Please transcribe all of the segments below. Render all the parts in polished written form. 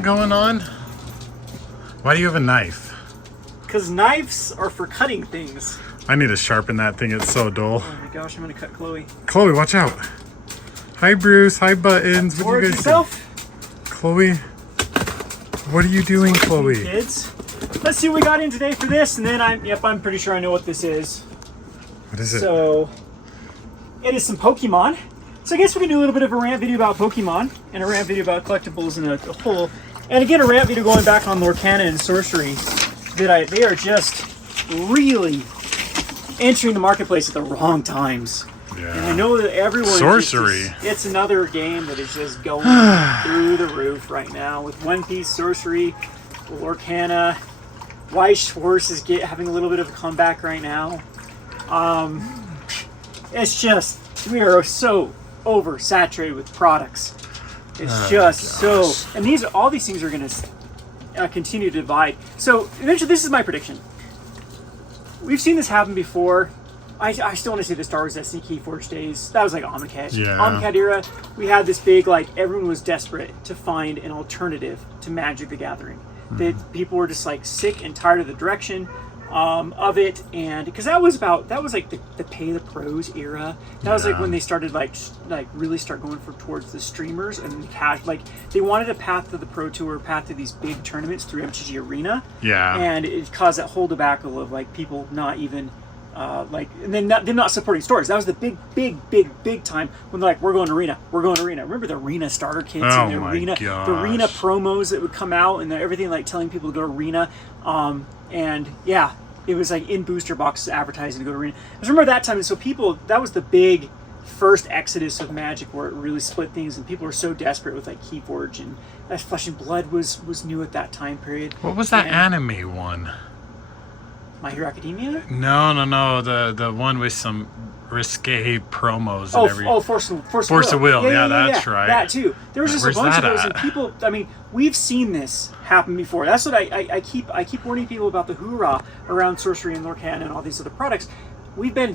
got going on? Why do you have a knife? Because knives are for cutting things. I need to sharpen that thing. It's so dull. Oh my gosh, I'm gonna cut Chloe. Chloe, watch out. Hi, Bruce. Hi, Buttons. What do you guys yourself? do? Chloe, what are you doing, Chloe? Kids, let's see what we got in today for this, and then I'm pretty sure I know what this is. What is it? So, it is some Pokemon. So I guess we can do a little bit of a rant video about Pokemon, and a rant video about collectibles and a whole, and again a rant video going back on Lorcana and Sorcery. They are just really entering the marketplace at the wrong times. Yeah. And I know that everyone... Sorcery. It's another game that is just going through the roof right now with One Piece, Sorcery, Lorcana. Weiss Schwartz is having a little bit of a comeback right now. It's just, we are so oversaturated with products. It's so... And all these things are going to continue to divide. So eventually, this is my prediction. We've seen this happen before. I still want to say the Star Wars Destiny Keyforge days. That was like Amonkhet. Yeah. Amonkhet era, we had this big, like, everyone was desperate to find an alternative to Magic the Gathering. That people were just like sick and tired of the direction of it, and because that was like the pay the pros era. That was like when they started like really start going towards the streamers and the cash. Like they wanted a path to the Pro Tour, path to these big tournaments through MTG Arena. Yeah, and it caused that whole debacle of like people not even. And then them not supporting stores. That was the big time when they're like, we're going to Arena. Remember the Arena starter kits and the Arena promos that would come out and everything like telling people to go to Arena. And yeah, it was like in booster boxes advertising to go to Arena. I just remember that time, and so that was the big first exodus of Magic where it really split things, and people were so desperate with like Keyforge and Flesh and Blood was new at that time period. What was that anime one? My Hero Academia? No. The one with some risque promos and everything. Force of Will. Yeah, that's right. That too. There was just a bunch of those, and people. I mean, we've seen this happen before. That's what I keep warning people about the hoorah around Sorcery and Lorcana and all these other products.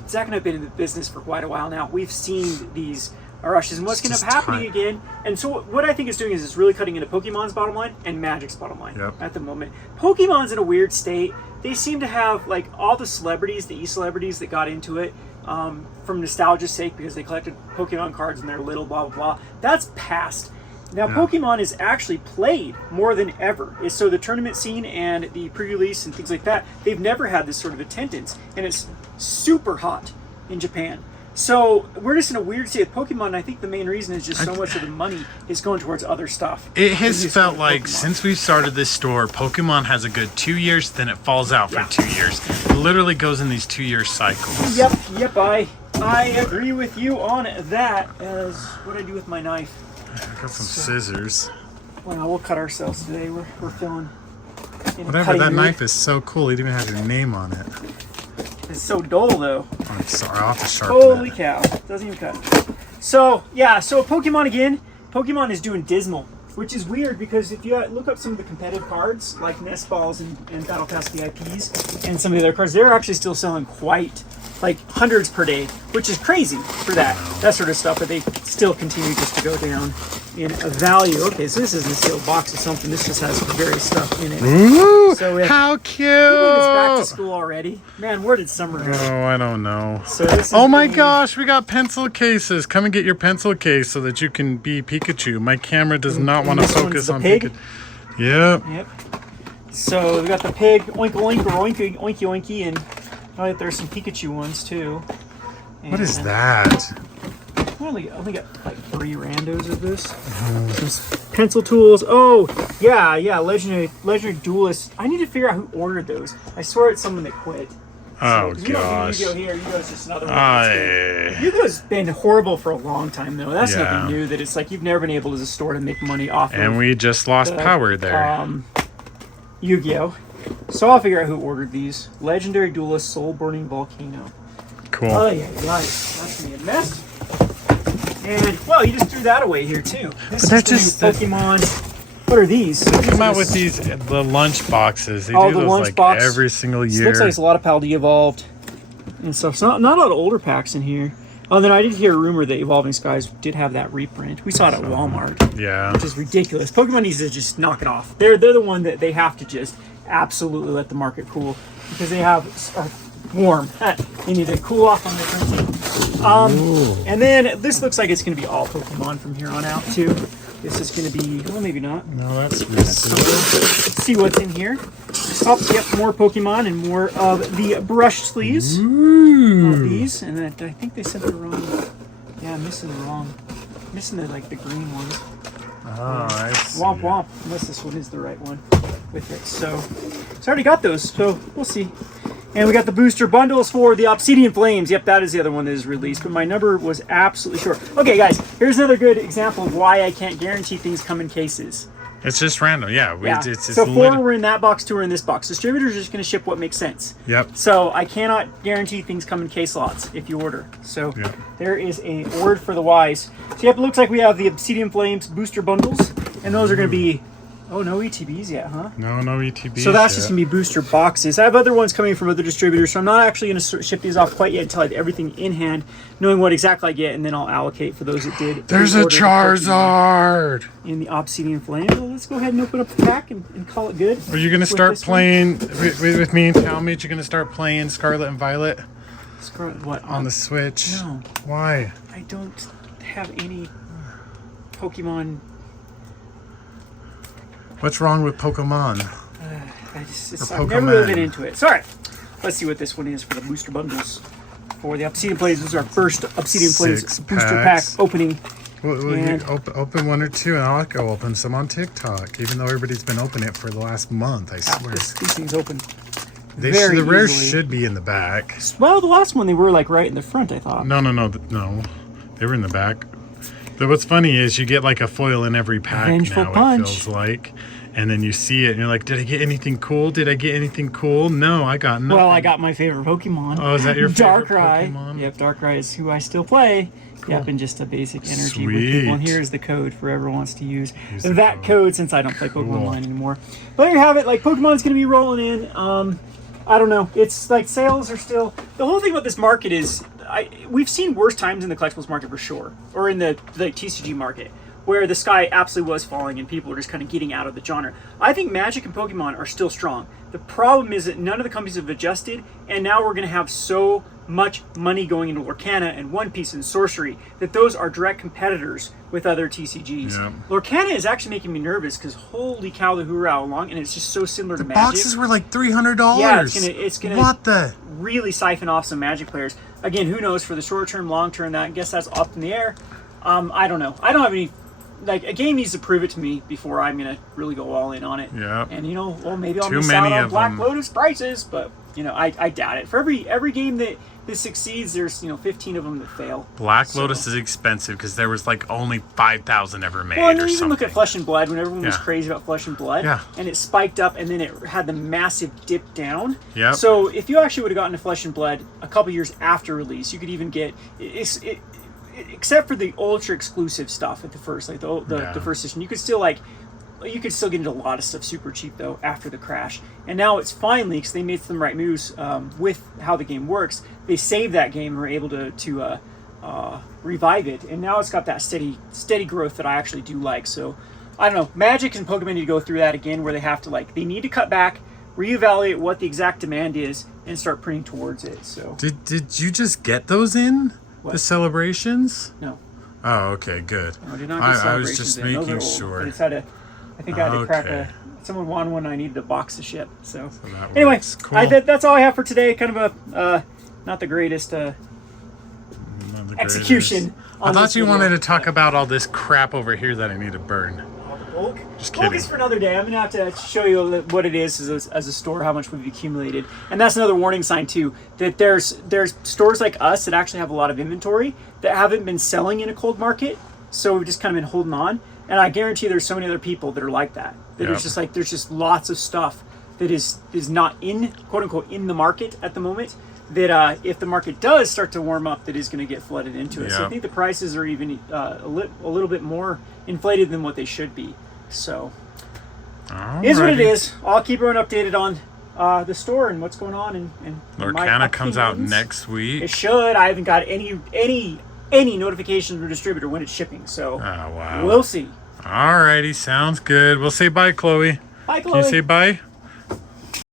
Zach and I've been in the business for quite a while now. We've seen these rushes, and what's going to end up happening again. And so what I think it's doing is it's really cutting into Pokemon's bottom line and Magic's bottom line at the moment. Pokemon's in a weird state. They seem to have like all the celebrities, the e-celebrities that got into it from nostalgia's sake because they collected Pokemon cards and they're little, blah, blah, blah. That's past. Now, Pokemon is actually played more than ever. So the tournament scene and the pre-release and things like that, they've never had this sort of attendance. And it's super hot in Japan. So we're just in a weird state of Pokemon, and I think the main reason is just so much of the money is going towards other stuff. It has felt like since we started this store, Pokemon has a good 2 years, then it falls out for 2 years. It literally goes in these 2-year cycles. Yep, I agree with you on that, as what I do with my knife. I got some scissors. Well, we'll cut ourselves today. We're feeling whatever, that knife is so cool. It even has your name on it. It's so dull, though. I'm sorry, I'll have to sharpen Holy cow. Doesn't even cut. So Pokemon again. Pokemon is doing dismal, which is weird because if you look up some of the competitive cards, like Nest Balls and Battle Pass VIPs, and some of the other cards, they're actually still selling quite, like, hundreds per day, which is crazy for that sort of stuff, but they still continue just to go down in value. Okay, so this isn't a sealed box or something. This just has various stuff in it. Ooh, so how cute! It's back to school already. Man, where did summer go? Oh, I don't know. So this is my gosh, we got pencil cases. Come and get your pencil case so that you can be Pikachu. My camera does not want to focus on Pikachu. Yep. So we got the pig, Oink Oink or Oinky Oinky, and there's some Pikachu ones too. And what is that? I only got like 3 randos of this. Some pencil tools. Oh, yeah, legendary duelist. I need to figure out who ordered those. I swear it's someone that quit. Oh, gosh. Yu-Gi-Oh here. Yu-Gi's just another one. Yu-Gi's been horrible for a long time, though. That's nothing new. That it's like you've never been able as a store to make money off of. And we just lost power there. Yu-Gi-Oh. So I'll figure out who ordered these. Legendary duelist, soul burning volcano. Cool. Oh, yeah. That's going to be a mess. And, well, you just threw that away here, too. This is just Pokemon. What are these? They come out with the lunch boxes. They do the those lunch like box. every single year. This looks like it's a lot of Paldea Evolved and stuff. So not a lot of older packs in here. Oh, then I did hear a rumor that Evolving Skies did have that reprint. We saw it at Walmart. Yeah. Which is ridiculous. Pokemon needs to just knock it off. They're the one that they have to just absolutely let the market cool, because they have warm. They need to cool off on the printing. And then this looks like it's going to be all Pokemon from here on out too. This is going to be, well, maybe not. No, that's Let's see what's in here. Oh, yep, more Pokemon and more of the brushed sleeves of these. And then I think they sent the wrong. Yeah, I'm missing the like the green ones. Oh, I see. Womp womp. Unless this one is the right one with it. So I already got those. So we'll see. And we got the booster bundles for the Obsidian Flames. Yep, that is the other one that is released. But my number was absolutely short. Okay, guys, here's another good example of why I can't guarantee things come in cases. It's just random, yeah. It's so 4 were in that box, 2 are in this box. Distributors are just going to ship what makes sense. Yep. So I cannot guarantee things come in case lots if you order. So there is a word for the wise. So yep, it looks like we have the Obsidian Flames booster bundles, and those are going to be. Oh, no ETBs yet, huh? No ETBs. So that's just going to be booster boxes. I have other ones coming from other distributors, so I'm not actually going to ship these off quite yet until I have everything in hand, knowing what exactly I get, and then I'll allocate for those that did. There's a Charizard! In the Obsidian Flame. Well, let's go ahead and open up the pack and call it good. Are you going to start playing with me and tell me you're going to start playing Scarlet and Violet? Scarlet what? On the Switch? No. Why? I don't have any Pokemon. What's wrong with Pokemon? I've never really been into it. So, all right, let's see what this one is for the booster bundles. For the Obsidian Flames, this is our first Obsidian Flames booster pack opening. Well, you open 1 or 2, and I'll go open some on TikTok, even though everybody's been opening it for the last month, I swear. These things open the rares should be in the back. Well, the last one, they were like right in the front, I thought. No. They were in the back. But what's funny is you get like a foil in every pack Vengeful now, Punch. it feels like. And then you see it and you're like, did I get anything cool? Did I get anything cool? No, I got nothing. Well, I got my favorite Pokemon. Oh, is that your favorite Darkrai. Pokemon? Yep, Darkrai is who I still play. Cool. Yep, and just a basic energy with people. And here's the code for everyone wants to use that code since I don't play Pokemon Online anymore. But there you have it. Like, Pokemon's going to be rolling in. I don't know. It's like sales are still... The whole thing about this market is... we've seen worse times in the collectibles market for sure, or in the TCG market, where the sky absolutely was falling and people were just kind of getting out of the genre. I think Magic and Pokemon are still strong. The problem is that none of the companies have adjusted, and now we're going to have so much money going into Lorcana and One Piece and Sorcery that those are direct competitors with other TCGs. Yeah. Lorcana is actually making me nervous because holy cow, the hoorah along, and it's just so similar to Magic. The boxes were like $300. Yeah, it's gonna really siphon off some Magic players. Again, who knows for the short term, long term? I guess that's up in the air. I don't know. I don't have any. Like, a game needs to prove it to me before I'm gonna really go all in on it. Yeah. And maybe I'll miss out on Black Lotus prices, but I doubt it. For every game that succeeds, there's 15 of them that fail. Black Lotus is expensive because there was like only 5,000 ever made. Well, and then even look at Flesh and Blood when everyone was crazy about Flesh and Blood. Yeah. And it spiked up, and then it had the massive dip down. Yeah. So if you actually would have gotten to Flesh and Blood a couple years after release, you could even get except for the ultra exclusive stuff at the first, like the first edition, you could still get into a lot of stuff super cheap though after the crash. And now it's finally, because they made some right moves with how the game works, they saved that game and were able to revive it, and now it's got that steady growth that I actually do like. So I don't know, Magic and Pokemon need to go through that again, where they have to they need to cut back, reevaluate what the exact demand is, and start printing towards it. So did you just get those in? What? The celebrations? No. Oh, okay, good. No, I did not get celebrations. I was just making sure. I had to crack someone wanted one. I needed a box to ship. So anyway, cool. That's all I have for today. Kind of a not the greatest execution. I thought you wanted to talk about all this crap over here that I need to burn. Bulk? Just kidding. Bulk is for another day. I'm gonna have to show you what it is as a store, how much we've accumulated, and that's another warning sign too. That there's stores like us that actually have a lot of inventory that haven't been selling in a cold market, so we've just kind of been holding on. And I guarantee there's so many other people that are like that. That it's just there's just lots of stuff that is not in quote unquote in the market at the moment. That if the market does start to warm up, that is going to get flooded into it. So I think the prices are even a little bit more inflated than what they should be. So is what it is. I'll keep everyone updated on the store and what's going on. And Lorcana comes out next week. It should. I haven't got any notifications from the distributor when it's shipping. So wow. We'll see. Alrighty, sounds good. We'll say bye, Chloe. Bye, Chloe. Can you say bye?